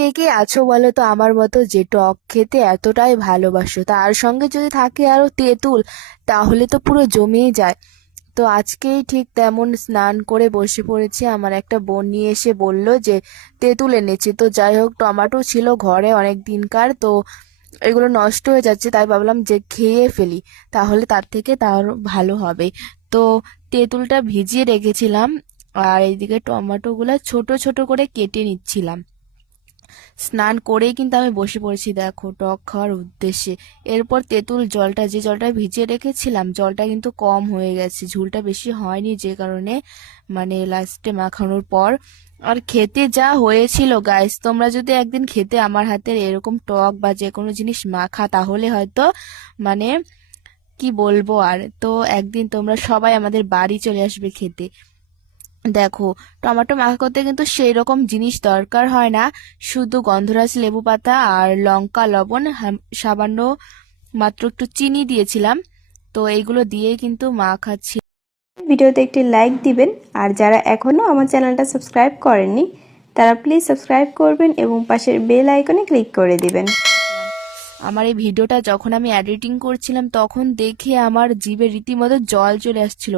কে কে আছো বলো তো আমার মতো যে টক খেতে এতটাই ভালোবাসো, তার সঙ্গে যদি থাকে আরো তেঁতুল, তাহলে তো পুরো জমেই যায়। তো আজকেই ঠিক তেমন স্নান করে বসে পড়েছি, আমার একটা বোন নিয়ে এসে বলল যে তেঁতুল এনেছি। তো যাই হোক, টমেটো ছিল ঘরে অনেক দিনকার, তো এগুলো নষ্ট হয়ে যাচ্ছে, তাই ভাবলাম যে খেয়ে ফেলি, তাহলে তার থেকে তার ভালো হবে। তো তেঁতুলটা ভিজিয়ে রেখেছিলাম, আর এইদিকে টমেটোগুলো ছোট ছোট করে কেটে নিচ্ছিলাম। স্নান করেই কিন্তু আমি বসে পড়েছি দেখো টক খাওয়ার উদ্দেশ্যে। এরপর তেঁতুল জলটা, যে জলটা ভিজিয়ে রেখেছিলাম, জলটা কিন্তু কম হয়ে গেছে, ঝুলটা বেশি হয়নি, যে কারণে মানে লাস্টে মাখানোর পর আর খেতে যা হয়েছিল গাইস, তোমরা যদি একদিন খেতে আমার হাতের এরকম টক বা যে কোনো জিনিস মাখা, তাহলে হয়তো মানে কি বলবো আর। তো একদিন তোমরা সবাই আমাদের বাড়ি চলে আসবে খেতে। দেখো, টমেটো মাখা করতে কিন্তু সেই রকম জিনিস দরকার হয় না, শুধু গন্ধরাজ লেবু পাতা আর লঙ্কা, লবণ, সামান্য মাত্র একটু চিনি দিয়েছিলাম। তো এইগুলো দিয়েই কিন্তু মাখাচ্ছি। ভিডিওতে একটি লাইক দিবেন, আর যারা এখনও আমার চ্যানেলটা সাবস্ক্রাইব করেননি তারা প্লিজ সাবস্ক্রাইব করবেন এবং পাশের বেল আইকনে ক্লিক করে দিবেন। আমার এই ভিডিওটা যখন আমি এডিটিং করছিলাম, তখন দেখে আমার জিভে রীতিমতো জল চলে আসছিল,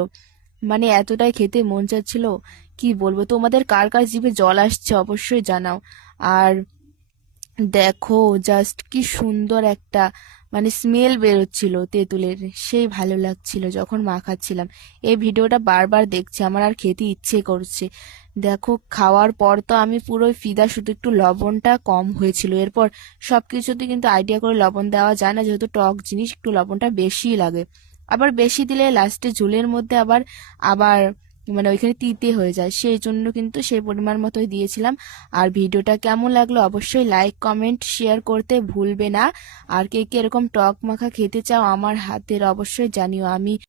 মানে এতটাই খেতে মন চাচ্ছিল, কি বলবো। তোমাদের কার কার জিভে জল আসছে অবশ্যই জানাও। আর দেখো, জাস্ট কি সুন্দর একটা মানে স্মেল বেরোচ্ছিল তেঁতুলের, সেই ভালো লাগছিল যখন মাখাচ্ছিলাম। এই ভিডিওটা বারবার দেখছি, আমার আর খেতে ইচ্ছে করছে। দেখো, খাওয়ার পর তো আমি পুরোই ফিদা, শুধু একটু লবণটা কম হয়েছিল। এরপর সবকিছুতে কিন্তু আইডিয়া করে লবণ দেওয়া যায় না, যেহেতু টক জিনিস একটু লবণটা বেশি লাগে। আবার বেশি দিলে লাস্টে ঝোলের মধ্যে আবার আবার মানে ওইখানে তিতে হয়ে যায়, সেই জন্য কিন্তু সেই পরিমাণ মতোই দিয়েছিলাম। আর ভিডিওটা কেমন লাগলো অবশ্যই লাইক, কমেন্ট, শেয়ার করতে ভুলবে না। আর কে কে এরকম টক মাখা খেতে চাও আমার হাতের, অবশ্যই জানিও। আমি